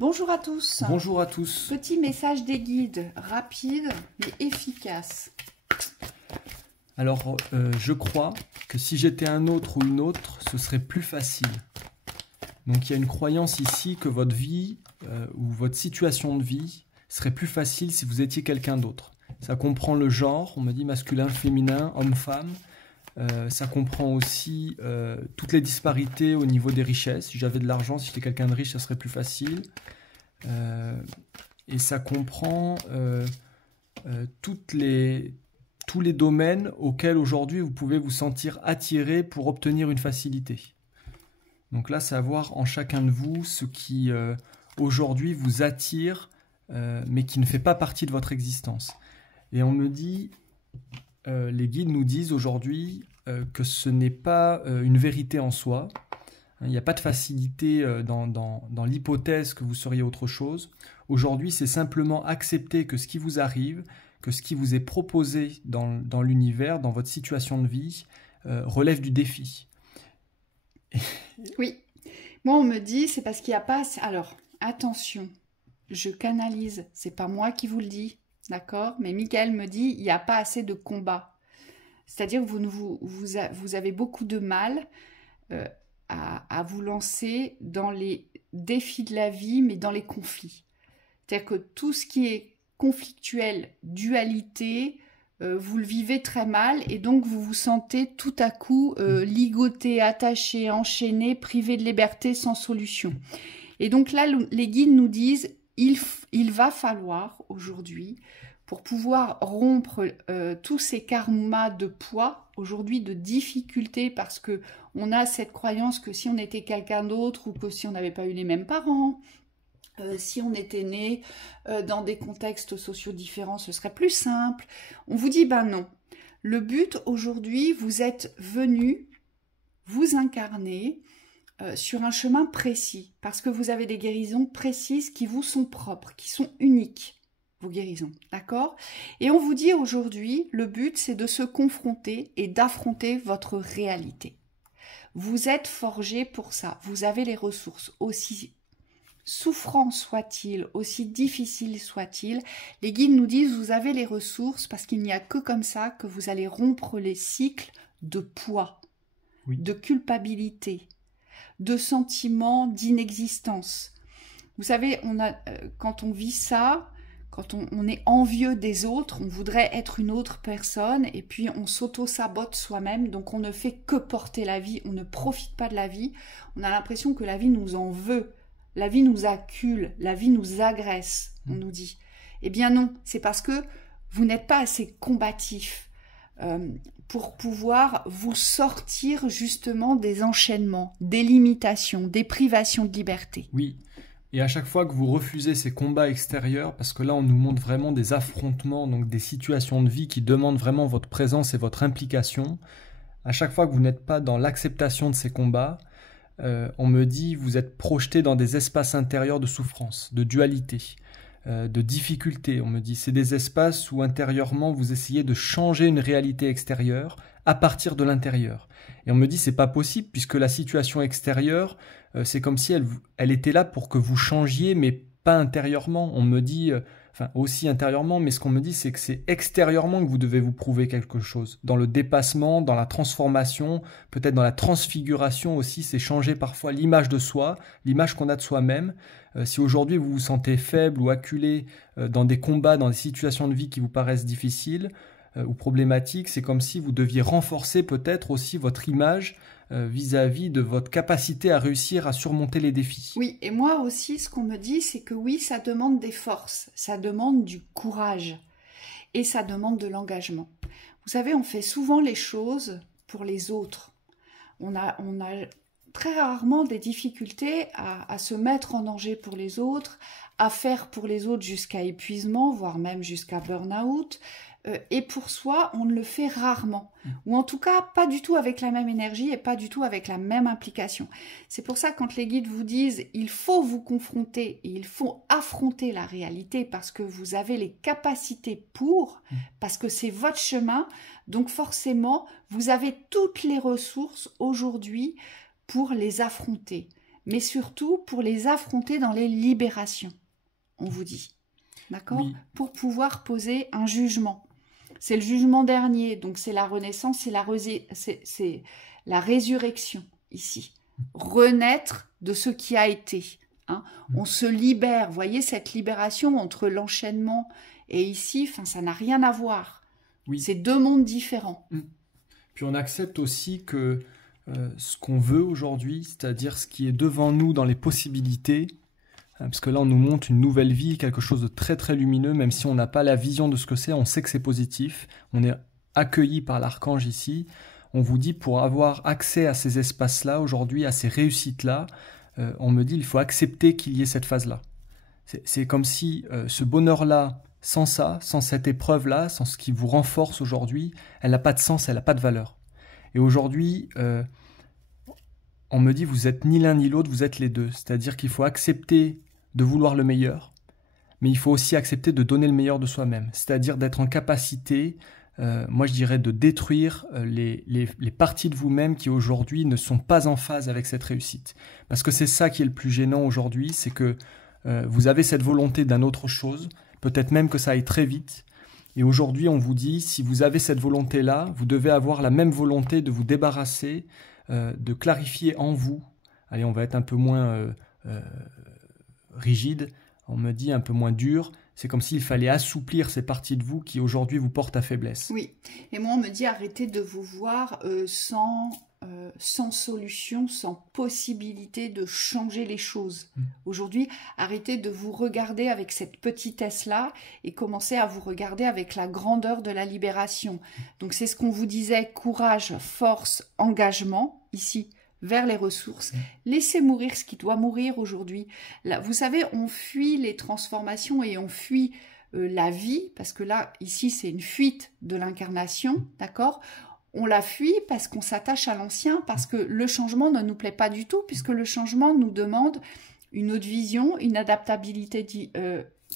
Bonjour à tous. Bonjour à tous. Petit message des guides, rapide mais efficace. Alors, je crois que si j'étais un autre ou une autre, ce serait plus facile. Donc, il y a une croyance ici que votre vie ou votre situation de vie serait plus facile si vous étiez quelqu'un d'autre. Ça comprend le genre, on me dit masculin, féminin, homme-femme. Ça comprend aussi toutes les disparités au niveau des richesses. Si j'avais de l'argent, si j'étais quelqu'un de riche, ça serait plus facile. Et ça comprend tous les domaines auxquels aujourd'hui vous pouvez vous sentir attiré pour obtenir une facilité. Donc là, c'est à voir en chacun de vous ce qui aujourd'hui vous attire, mais qui ne fait pas partie de votre existence. Et on me dit, les guides nous disent aujourd'hui que ce n'est pas une vérité en soi. Il n'y a pas de facilité dans l'hypothèse que vous seriez autre chose. Aujourd'hui, c'est simplement accepter que ce qui vous arrive, que ce qui vous est proposé dans l'univers, dans votre situation de vie, relève du défi. Oui, moi on me dit c'est parce qu'il n'y a pas assez... Alors, attention, je canalise, c'est pas moi qui vous le dis, d'accord? Mais Michael me dit il n'y a pas assez de combat. C'est-à-dire que vous avez beaucoup de mal à vous lancer dans les défis de la vie, mais dans les conflits. C'est-à-dire que tout ce qui est conflictuel, dualité, vous le vivez très mal et donc vous vous sentez tout à coup ligoté, attaché, enchaîné, privé de liberté, sans solution. Et donc là, les guides nous disent il va falloir aujourd'hui, pour pouvoir rompre tous ces karmas de poids, aujourd'hui de difficultés, parce que on a cette croyance que si on était quelqu'un d'autre ou que si on n'avait pas eu les mêmes parents, si on était né dans des contextes sociaux différents, ce serait plus simple. On vous dit, ben non. Le but aujourd'hui, vous êtes venu vous incarner sur un chemin précis, parce que vous avez des guérisons précises qui vous sont propres, qui sont uniques. Vos guérisons, d'accord? Et on vous dit aujourd'hui, le but, c'est de se confronter et d'affronter votre réalité. Vous êtes forgé pour ça. Vous avez les ressources, aussi souffrant soit-il, aussi difficile soit-il. Les guides nous disent, vous avez les ressources parce qu'il n'y a que comme ça que vous allez rompre les cycles de poids, oui, de culpabilité, de sentiments d'inexistence. Vous savez, quand on vit ça, quand on est envieux des autres, on voudrait être une autre personne et puis on s'auto-sabote soi-même, donc on ne fait que porter la vie, on ne profite pas de la vie, on a l'impression que la vie nous en veut, la vie nous accule, la vie nous agresse, on nous dit. Eh bien non, c'est parce que vous n'êtes pas assez combatif pour pouvoir vous sortir justement des enchaînements, des limitations, des privations de liberté. Oui. Et à chaque fois que vous refusez ces combats extérieurs, parce que là on nous montre vraiment des affrontements, donc des situations de vie qui demandent vraiment votre présence et votre implication, à chaque fois que vous n'êtes pas dans l'acceptation de ces combats, on me dit vous êtes projeté dans des espaces intérieurs de souffrance, de dualité, de difficulté. On me dit c'est des espaces où intérieurement vous essayez de changer une réalité extérieure à partir de l'intérieur. Et on me dit c'est pas possible puisque la situation extérieure c'est comme si elle était là pour que vous changiez, mais pas intérieurement. On me dit, enfin aussi intérieurement, mais ce qu'on me dit, c'est que c'est extérieurement que vous devez vous prouver quelque chose. Dans le dépassement, dans la transformation, peut-être dans la transfiguration aussi, c'est changer parfois l'image de soi, l'image qu'on a de soi-même. Si aujourd'hui vous vous sentez faible ou acculé dans des combats, dans des situations de vie qui vous paraissent difficiles ou problématiques, c'est comme si vous deviez renforcer peut-être aussi votre image vis-à-vis de votre capacité à réussir à surmonter les défis. Oui, et moi aussi, ce qu'on me dit, c'est que oui, ça demande des forces, ça demande du courage et ça demande de l'engagement. Vous savez, on fait souvent les choses pour les autres. On a très rarement des difficultés à se mettre en danger pour les autres, à faire pour les autres jusqu'à épuisement, voire même jusqu'à burn-out. Et pour soi, on ne le fait rarement. Ou en tout cas, pas du tout avec la même énergie et pas du tout avec la même implication. C'est pour ça, quand les guides vous disent « il faut vous confronter et il faut affronter la réalité parce que vous avez les capacités pour, parce que c'est votre chemin, donc forcément, vous avez toutes les ressources aujourd'hui pour les affronter. » mais surtout pour les affronter dans les libérations, on vous dit. D'accord? Oui. Pour pouvoir poser un jugement. C'est le jugement dernier, donc c'est la renaissance, c'est la résurrection ici. Renaître de ce qui a été. Hein. On se libère, vous voyez cette libération entre l'enchaînement et ici, ça n'a rien à voir. Oui. C'est deux mondes différents. Puis on accepte aussi que ce qu'on veut aujourd'hui, c'est-à-dire ce qui est devant nous dans les possibilités, parce que là on nous montre une nouvelle vie, quelque chose de très très lumineux, même si on n'a pas la vision de ce que c'est, on sait que c'est positif, on est accueilli par l'archange ici, on vous dit pour avoir accès à ces espaces-là aujourd'hui, à ces réussites-là, on me dit il faut accepter qu'il y ait cette phase-là. C'est comme si ce bonheur-là, sans ça, sans cette épreuve-là, sans ce qui vous renforce aujourd'hui, elle n'a pas de sens, elle n'a pas de valeur. Et aujourd'hui, on me dit vous êtes ni l'un ni l'autre, vous êtes les deux. C'est-à-dire qu'il faut accepter de vouloir le meilleur, mais il faut aussi accepter de donner le meilleur de soi-même. C'est-à-dire d'être en capacité, moi je dirais, de détruire les parties de vous-même qui aujourd'hui ne sont pas en phase avec cette réussite. Parce que c'est ça qui est le plus gênant aujourd'hui, c'est que vous avez cette volonté d'un autre chose, peut-être même que ça aille très vite. Et aujourd'hui, on vous dit, si vous avez cette volonté-là, vous devez avoir la même volonté de vous débarrasser, de clarifier en vous. Allez, on va être un peu moins rigide, on me dit un peu moins dur. C'est comme s'il fallait assouplir ces parties de vous qui aujourd'hui vous portent à faiblesse. Oui, et moi on me dit arrêtez de vous voir sans solution, sans possibilité de changer les choses. Aujourd'hui, arrêtez de vous regarder avec cette petitesse-là et commencez à vous regarder avec la grandeur de la libération. Donc c'est ce qu'on vous disait, courage, force, engagement, ici, vers les ressources. Laissez mourir ce qui doit mourir aujourd'hui. Là, vous savez, on fuit les transformations et on fuit la vie, parce que là, ici, c'est une fuite de l'incarnation, d'accord ? On la fuit parce qu'on s'attache à l'ancien, parce que le changement ne nous plaît pas du tout, puisque le changement nous demande une autre vision, une adaptabilité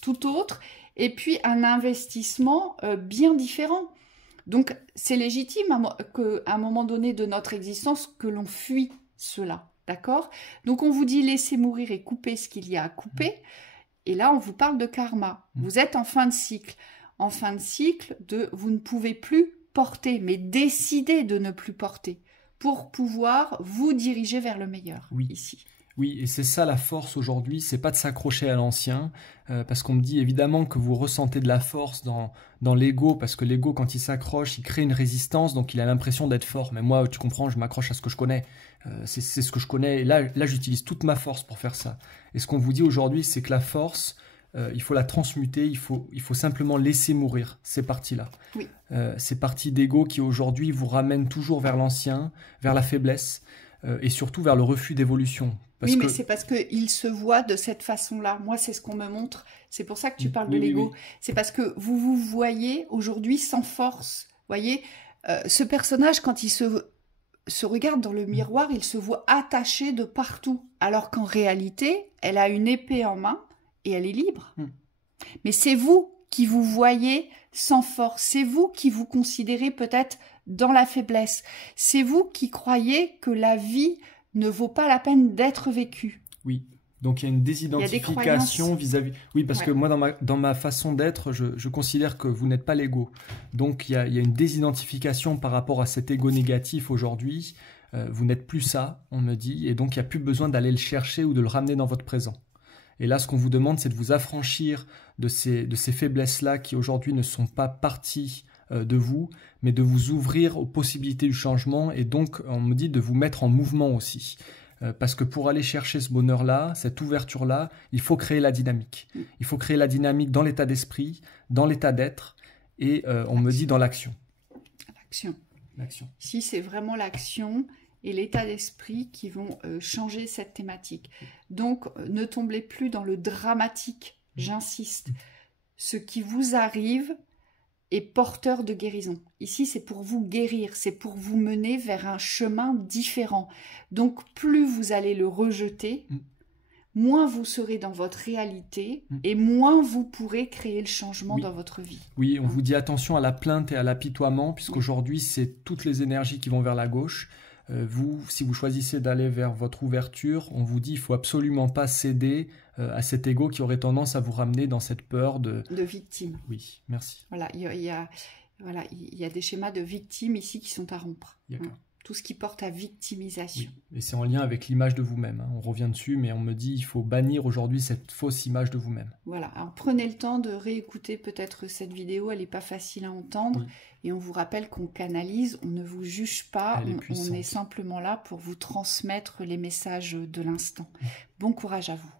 tout autre, et puis un investissement bien différent. Donc, c'est légitime qu'à un moment donné de notre existence, que l'on fuit cela, d'accord? Donc, on vous dit laissez mourir et couper ce qu'il y a à couper. Et là, on vous parle de karma. Vous êtes en fin de cycle. En fin de cycle, vous ne pouvez plus porter, mais décidez de ne plus porter pour pouvoir vous diriger vers le meilleur, ici. Oui, et c'est ça la force aujourd'hui, c'est pas de s'accrocher à l'ancien, parce qu'on me dit évidemment que vous ressentez de la force dans l'ego, parce que l'ego, quand il s'accroche, il crée une résistance, donc il a l'impression d'être fort. Mais moi, tu comprends, je m'accroche à ce que je connais. C'est ce que je connais, et là j'utilise toute ma force pour faire ça. Et ce qu'on vous dit aujourd'hui, c'est que la force, il faut la transmuter, il faut simplement laisser mourir ces parties-là. Oui. Ces parties d'ego qui aujourd'hui vous ramènent toujours vers l'ancien, vers la faiblesse, et surtout vers le refus d'évolution. Oui, mais c'est parce qu'il se voit de cette façon-là. Moi, c'est ce qu'on me montre. C'est pour ça que tu parles de l'ego. Oui. C'est parce que vous vous voyez aujourd'hui sans force. Vous voyez, ce personnage, quand il se regarde dans le miroir, il se voit attaché de partout. Alors qu'en réalité, elle a une épée en main et elle est libre. Mais c'est vous qui vous voyez sans force. C'est vous qui vous considérez peut-être dans la faiblesse. C'est vous qui croyez que la vie ne vaut pas la peine d'être vécue. Oui, donc il y a une désidentification vis-à-vis... Oui, parce que moi, dans ma façon d'être, je considère que vous n'êtes pas l'ego. Donc il y a une désidentification par rapport à cet ego négatif aujourd'hui. Vous n'êtes plus ça, on me dit, et donc il n'y a plus besoin d'aller le chercher ou de le ramener dans votre présent. Et là, ce qu'on vous demande, c'est de vous affranchir de ces faiblesses-là qui aujourd'hui ne sont pas parties de vous, mais de vous ouvrir aux possibilités du changement, et donc on me dit de vous mettre en mouvement aussi. Parce que pour aller chercher ce bonheur-là, cette ouverture-là, il faut créer la dynamique. Il faut créer la dynamique dans l'état d'esprit, dans l'état d'être, et on me dit dans l'action. L'action. Ici, c'est vraiment l'action et l'état d'esprit qui vont changer cette thématique. Donc, ne tombez plus dans le dramatique, j'insiste. Ce qui vous arrive est porteur de guérison. Ici, c'est pour vous guérir, c'est pour vous mener vers un chemin différent. Donc, plus vous allez le rejeter, moins vous serez dans votre réalité et moins vous pourrez créer le changement dans votre vie. Oui, on vous dit attention à la plainte et à l'apitoiement, puisqu'aujourd'hui, c'est toutes les énergies qui vont vers la gauche. Vous, si vous choisissez d'aller vers votre ouverture, on vous dit il faut absolument pas céder à cet ego qui aurait tendance à vous ramener dans cette peur de victime. Oui, merci. Voilà, il y a des schémas de victime ici qui sont à rompre. Tout ce qui porte à victimisation. Oui. Et c'est en lien avec l'image de vous-même. On revient dessus, mais on me dit il faut bannir aujourd'hui cette fausse image de vous-même. Voilà, alors prenez le temps de réécouter peut-être cette vidéo, elle n'est pas facile à entendre. Et on vous rappelle qu'on canalise, on ne vous juge pas, on est simplement là pour vous transmettre les messages de l'instant. Bon courage à vous.